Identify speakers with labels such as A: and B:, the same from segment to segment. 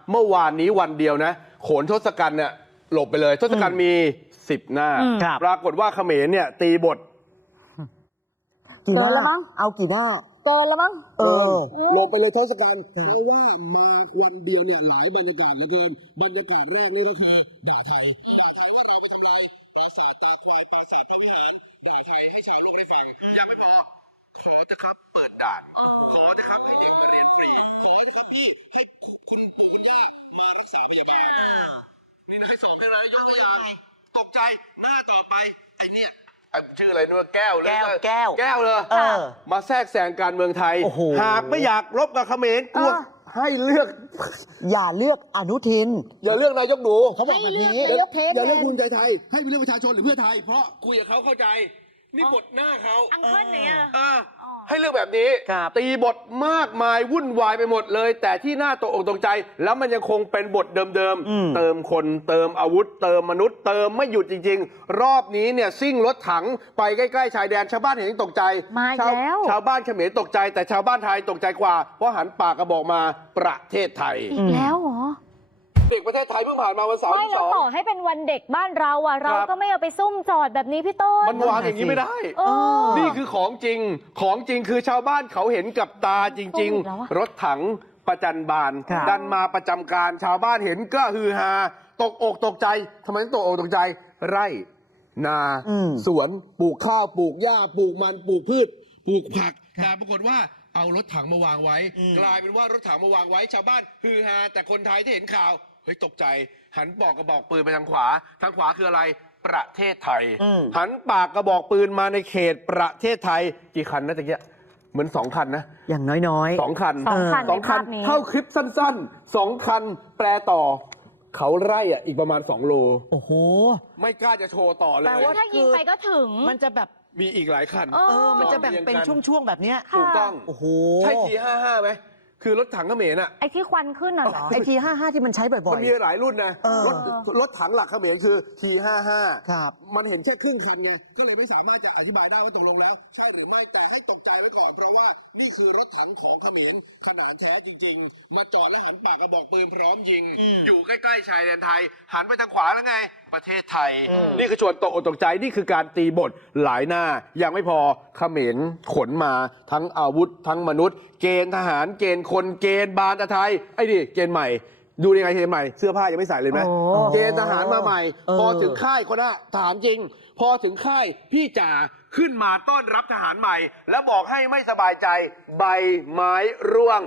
A: เมื่อวานนี้วันเดียวนะโขนทศกัณฐ์เนี่ยหลบไปเลยทศกัณฐ์มี10 หน้าปรากฏว่าเขมรเนี่ยตีบท
B: กี่หน้าแล้วมั้งเอากี่หน้าเกินแล้วมั้ง
C: ลงไปเลยทศกัณฐ์เพราะว่ามาวันเดียวเนี่ยหลายบรรยากาศเหลือเกินบรรยากาศแรกนี่ก็คือด่าไทยว่าเราไปทำลายปราสาทดาวควายปราสาทพระวิหารด่าไทยให้ชาวโลกได้ฟัง
A: ยังไม่พอขอจะครับเปิดด่านขอจะครับให้เด็กมาเรียนฟรี
C: ขอนะครับพี่ให้คุณปู่คุณย่ามารักษาพยาบาล
A: นี่นายสองกันนะยกตัวอย่างตกใจหน้าต่อไปไอ้เนี่ยชื่ออะไรนู่นแก้วเลยแก้วเลยมาแทรกแซงการเมืองไทยหากไม่อยากรบกับเขมรกลัวให้เลือก
B: อย่าเลือกอนุทิน
A: อย่าเลือกนายกหนู
C: เขาบอกแบบนี้อย่าเลือกภูมิใจไทยให้ไปเลือกประชาชนหรือเพื่อไทยเพราะ
A: คุยกับเขาเข้าใจนี่บทหน้าเขา
D: อังเคิลเนี่ย
A: ให้เลือกแบบนี้ตีบทมากมายวุ่นวายไปหมดเลยแต่ที่น่าตกอกตกใจแล้วมันยังคงเป็นบทเดิมเติมคนเติมอาวุธเติมมนุษย์เติมไม่หยุดจริงๆรอบนี้เนี่ยซิ่งรถถังไปใกล้ๆชายแดนชาวบ้านเห็นตกใจชาวบ้านเขมรตกใจแต่ชาวบ้านไทยตกใจกว่าเพราะหันปากกระบอกมาประเทศไทย
D: อีกแล้วเหรอ
A: เด็กประเทศไทยเพิ่งผ่านมาวันเสาร์
D: ไม่แล้วต่อให้เป็นวันเด็กบ้านเราอ่ะเราก็ไม่เอาไปซุ่มจอดแบบนี้พี่ต้น
A: มันวางอย่างนี้ไม่ได้นี่คือของจริงคือชาวบ้านเขาเห็นกับตาจริงๆรถถังประจันบานดันมาประจำการชาวบ้านเห็นก็ฮือฮาตกอกตกใจทำไมต้องตกอกตกใจไร่นาสวนปลูกข้าวปลูกหญ้าปลูกมันปลูกพืชปลูกผักแต่ปรากฏว่าเอารถถังมาวางไว้กลายเป็นว่ารถถังมาวางไว้ชาวบ้านฮือฮาแต่คนไทยที่เห็นข่าวเฮ้ยตกใจหันปากกระบอกปืนไปทางขวาคืออะไรประเทศไทยหันปากกระบอกปืนมาในเขตประเทศไทยกี่คันนะตะกี้เหมือน2 คันนะ
B: อย่างน้อย
A: ๆ2 คันเท่าคลิปสั้นๆ2 คันแปลต่อเขาไร่อ่ะอีกประมาณ2 โล
B: โอ้โห
A: ไม่กล้าจะโชว์ต่อเลย
D: แต่ว่าถ้ายิงไปก็ถึง
B: มันจะแบบ
A: มีอีกหลายคัน
B: มันจะแบ่งเป็นช่วงๆแบบนี้
A: ถูกต้องโอ้โหใช่T55ไหมคือรถถังเขมรอ่ะ
D: ไอ้ที่ควันขึ้นน่ะเหรอ
B: ไอ้T55ที่มันใช้บ่อยๆ
A: มันมีหลายรุ่นนะรถถังหลักเขมรคือT55
B: ครับ
C: มันเห็นแค่ครึ่งคันไงก็เลยไม่สามารถจะอธิบายได้ว่าตกลงแล้วใช่หรือไม่แต่ให้ตกใจไว้ก่อนเพราะว่านี่คือรถถังของเขมรขนาดแท้จริงๆมาจอดแล้วหันปากกระบอกปืนพร้อมยิง
A: อยู่ใกล้ๆชายแดนไทยหันไปทางขวาแล้วไงประเทศไทยนี่คือชวนตกอกตกใจนี่คือการตีบทหลายหน้ายังไม่พอเขมรขนมาทั้งอาวุธทั้งมนุษย์เกณฑ์ทหารเกณฑ์คนเกณฑ์บาลไทยไอ้ดิเกณฑ์ใหม่ดูยังไงเกณฑ์ใหม่เสื้อผ้ายังไม่ใส่เลยไหมเกณฑ์ทหารมาใหม่พอถึงค่ายคนน่ะทหารจริงพอถึงค่ายพี่จ่าขึ้นมาต้อนรับทหารใหม่แล้วบอกให้ไม่สบายใจใบไม้ร่วง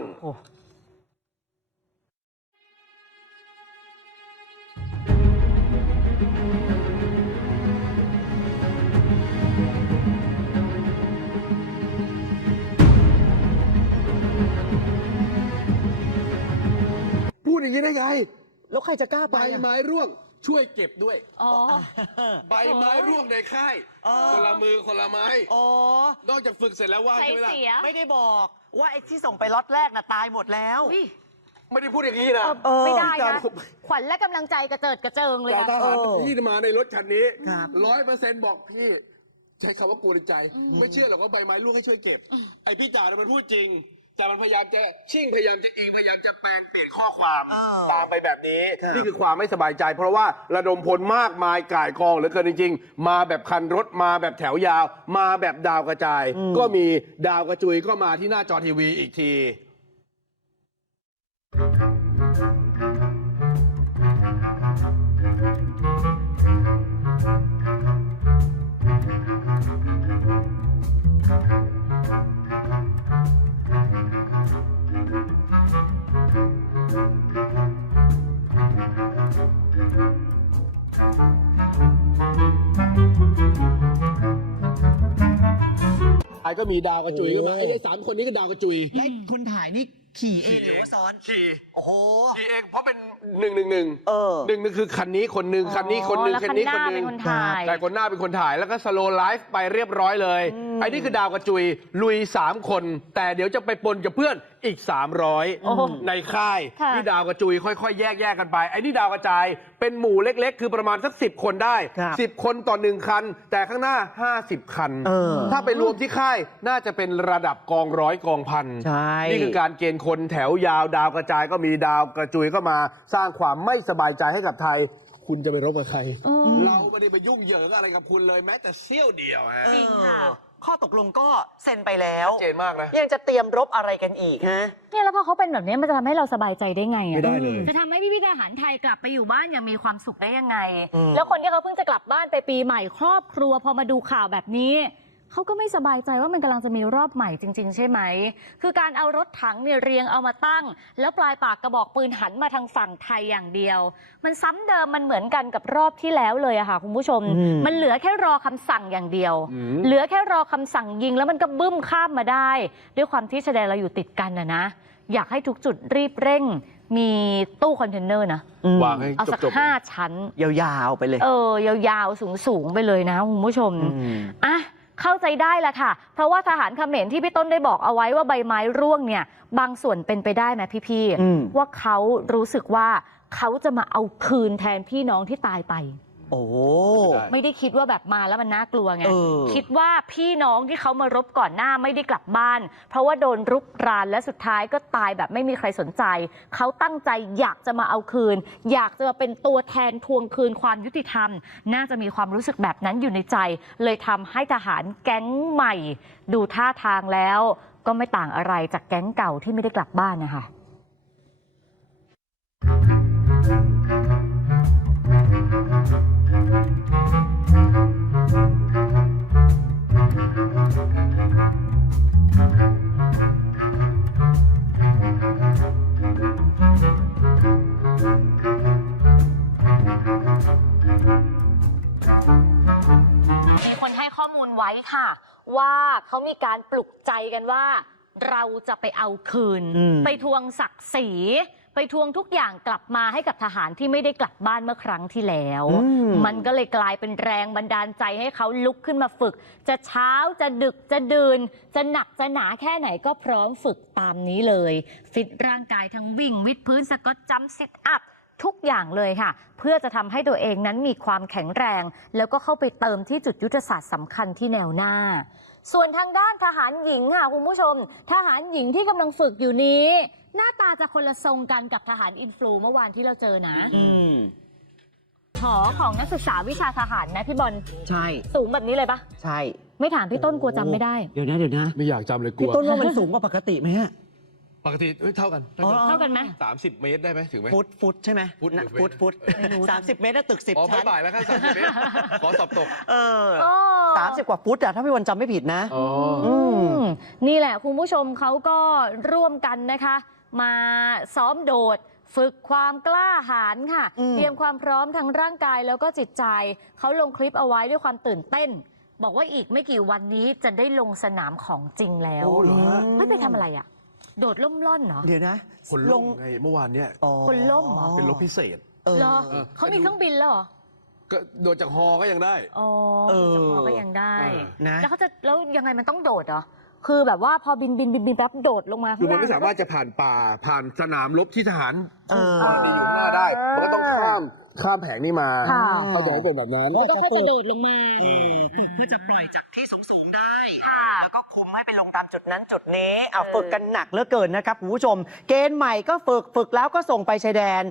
A: พูดอย่างนี้ได้ไง
B: แล้วใครจะกล้าไป
A: ใบไม้ร่วงช่วยเก็บด้วยใบไม้ร่วงในค่ายคนละมือคนละไม้นอกจากฝึกเสร็จแล้วว่าใช่ไหมล่ะ
B: ไม่ได้บอกว่าไอ้ที่ส่งไปล็อตแรกน่ะตายหมดแล้ว
A: ไม่ได้พูดอย่างนี้นะ
D: ไม่ได้นะขวัญและกำลังใจกระเจิดกระเจิงเลยนะ
A: ทหารที่มาในรถคันนี้100%บอกพี่ใช้คำว่ากลัวในใจไม่เชื่อหรอกว่าใบไม้ร่วงให้ช่วยเก็บไอพี่จ่ามันพูดจริงแต่มันพยายามจะพยายามจะอิงพยายามจะแปลงเปลี่ยนข้อความตามไปแบบนี้นี่คือความไม่สบายใจเพราะว่าระดมพลมากมายก่ายกองเหลือเกินจริงๆมาแบบคันรถมาแบบแถวยาวมาแบบดาวกระจายก็มีดาวกระจุยก็มาที่หน้าจอทีวีอีกทีไอ้ก็มีดาวกระจุยก็มาไอ้3 คนนี้ก็ดาวกระจุย
B: ไอ้คนถ่ายนี่ขี่เองหรือว่าซ้อน
A: ขี่
B: โอ้โห
A: ขี่เองเพราะเป็น111คือคันนี้คนหนึ่งคันนี้คนหนึ่งคันนี้คนหนึ่งแต่คนหน้าเป็นคนถ่ายแล้วก็สโลว์ไลฟ์ไปเรียบร้อยเลยไอ้นี่คือดาวกระจุยลุย3 คนแต่เดี๋ยวจะไปปนกับเพื่อนอีก300ในค่ายนี่ดาวกระจุยค่อยๆแยกกันไปไอ้นี่ดาวกระจายเป็นหมู่เล็กๆคือประมาณสัก10 คนได้10 คนต่อ1 คันแต่ข้างหน้า50 คันถ้าไปรวมที่ค่ายน่าจะเป็นระดับกองร้อยกองพันนี่คือการเกณฑ์คนแถวยาวดาวกระจายก็มีดาวกระจุยก็มาสร้างความไม่สบายใจให้กับไทย คุณจะไปรบกับใคร เราไม่ได้ไปยุ่งเหยิงอะไรกับคุณเลยแม้แต่เสี้ยวเดียวฮะ
B: จริงค่ะ ข้อตกลงก็เซ็นไปแล้ว
A: ชัดเจนมากนะ
B: ยังจะเตรียมรบอะไรกันอีกฮะ
D: เนี่ยแล้วพอเขาเป็นแบบนี้มันจะทำให้เราสบายใจได้ไงอะ
A: ไม่ได้เลย
D: จะทำให้พี่ทหารไทยกลับไปอยู่บ้านอย่างมีความสุขได้ยังไง
B: อืม
D: แล้วคนที่เขาเพิ่งจะกลับบ้านไปปีใหม่ครอบครัวพอมาดูข่าวแบบนี้เขาก็ไม่สบายใจว่ามันกำลังจะมีรอบใหม่จริง ๆ ใช่ไหมคือการเอารถถังเนี่ยเรียงเอามาตั้ง แล้วปลายปากกระบอกปืนหันมาทางฝั่งไทยอย่างเดียว มันซ้ำเดิมมันเหมือนกันกับรอบที่แล้วเลยอะค่ะคุณผู้ชม มันเหลือแค่รอคำสั่งอย่างเดียว เหลือแค่รอคำสั่งยิงแล้วมันก็บึ้มข้ามมาได้ ด้วยความที่ชายแดนเราอยู่ติดกันนะอยากให้ทุกจุดรีบเร่งมีตู้คอนเทนเนอร์นะ
A: วางให้
D: เอาสัก
A: จบๆ
D: 5 ชั้น
B: ยาวๆไปเลย
D: ยาวๆสูงๆไปเลยนะคุณผู้ชมอ่ะเข้าใจได้แหละค่ะ เพราะว่าทหารเขมรที่พี่ต้นได้บอกเอาไว้ว่าใบไม้ร่วงเนี่ยบางส่วนเป็นไปได้ไหมพี่ๆว่าเขารู้สึกว่าเขาจะมาเอาคืนแทนพี่น้องที่ตายไป
B: โอ้
D: ไม่ได้คิดว่าแบบมาแล้วมันน่ากลัวไง
B: เออ
D: คิดว่าพี่น้องที่เขามารบก่อนหน้าไม่ได้กลับบ้าน เพราะว่าโดนรุกรานและสุดท้ายก็ตายแบบไม่มีใครสนใจ เขาตั้งใจอยากจะมาเอาคืน อยากจะมาเป็นตัวแทนทวงคืนความยุติธรรม น่าจะมีความรู้สึกแบบนั้นอยู่ในใจ เลยทำให้ทหารแก๊งใหม่ ดูท่าทางแล้ว ก็ไม่ต่างอะไรจากแก๊งเก่าที่ไม่ได้กลับบ้านนะคะ มีคนให้ข้อมูลไว้ค่ะ ว่าเขามีการปลุกใจกันว่า เราจะไปเอาคืน ไปทวงศักดิ์ศรีไปทวงทุกอย่างกลับมาให้กับทหารที่ไม่ได้กลับบ้านเมื่อครั้งที่แล้ว มันก็เลยกลายเป็นแรงบันดาลใจให้เขาลุกขึ้นมาฝึก จะเช้าจะดึกจะดื่นจะหนักจะหนาแค่ไหนก็พร้อมฝึกตามนี้เลย ฟิตร่างกายทั้งวิ่งวิดพื้นสก็อตจัมป์ซิทอัพทุกอย่างเลยค่ะ เพื่อจะทำให้ตัวเองนั้นมีความแข็งแรง แล้วก็เข้าไปเติมที่จุดยุทธศาสตร์สำคัญที่แนวหน้า ส่วนทางด้านทหารหญิงค่ะคุณผู้ชม ทหารหญิงที่กำลังฝึกอยู่นี้ หน้าตาจะคนละทรงกันกับทหารอินฟลูเมื่อวานที่เราเจอนะหอของนักศึกษาวิชาทหารนะพี่บอล
B: ใช่
D: สูงแบบนี้เลยปะ
B: ใช่
D: ไม่ถามพี่ต้นกลัวจำไม่ได้
B: เดี๋ยวนะ
A: ไม่อยากจำเลยกลั
B: พี่
A: ว
B: ต้นว่ามันสูงกว่าปกติไหมฮะ
A: ปกติเท่ากัน
D: เท่ากันไหม
A: 30 เมตรได้ไหมถึงไหม
B: ฟุตใช่ไหม
A: ฟุต
B: นะ
A: หรือเมตร
B: 30 เมตรนะตึก
A: อ๋อ
B: 10 ชั้น
A: บ่ายแล้วครับ30 เมตร ขอสอบตก
B: 30 กว่าฟุตอะถ้าพี่วันจำไม่ผิดนะ
D: นี่แหละคุณผู้ชมเขาก็ร่วมกันนะคะ มาซ้อมโดด ฝึกความกล้าหาญค่ะ เตรียมความพร้อมทั้งร่างกายแล้วก็จิตใจ เขาลงคลิปเอาไว้ด้วยความตื่นเต้น บอกว่าอีกไม่กี่วันนี้จะได้ลงสนามของจริงแล้ว
A: โอ้เหรอ
D: ไม่ไปทำอะไรอ่ะ โดดล่มล่อนเหรอ
B: เดี๋ยวนะ
A: คนลงไงเมื่อวานเนี้ย
D: คนล่มเหรอ
A: เป็นรถพิเศษ
D: เหรอเขามีเครื่องบินแล้วเหรอ
A: ก็โดดจากฮอก็ยังได้
D: อ๋อจากพอก็ยังได้
B: นะ
D: แล้วเขาจะแล้วยังไงมันต้องโดดเหรอ คือแบบว่าพอบินแป๊บโดดลงมา
A: คือมัน
D: ข้างล่าง
A: ไม่สามารถจะผ่านป่าผ่านสนามรบที่ทหาร
B: มี
A: อยู่ข้างหน้าได้ มันก็ต้องข้ามแผงนี้มา
D: ค่ะ
A: เข้าใจเป็นแบบนั้น
D: แล้วก็เขาจะโดดลงมา
B: เพื่อจะปล่อยจากที่สูงๆได้ แล้วก็คุมให้ไปลงตามจุดนั้นจุดนี้เอาฝึกกันหนักเหลือเกินนะครับคุณผู้ชม เกณฑ์ใหม่ก็ฝึกแล้วก็ส่งไปชายแดน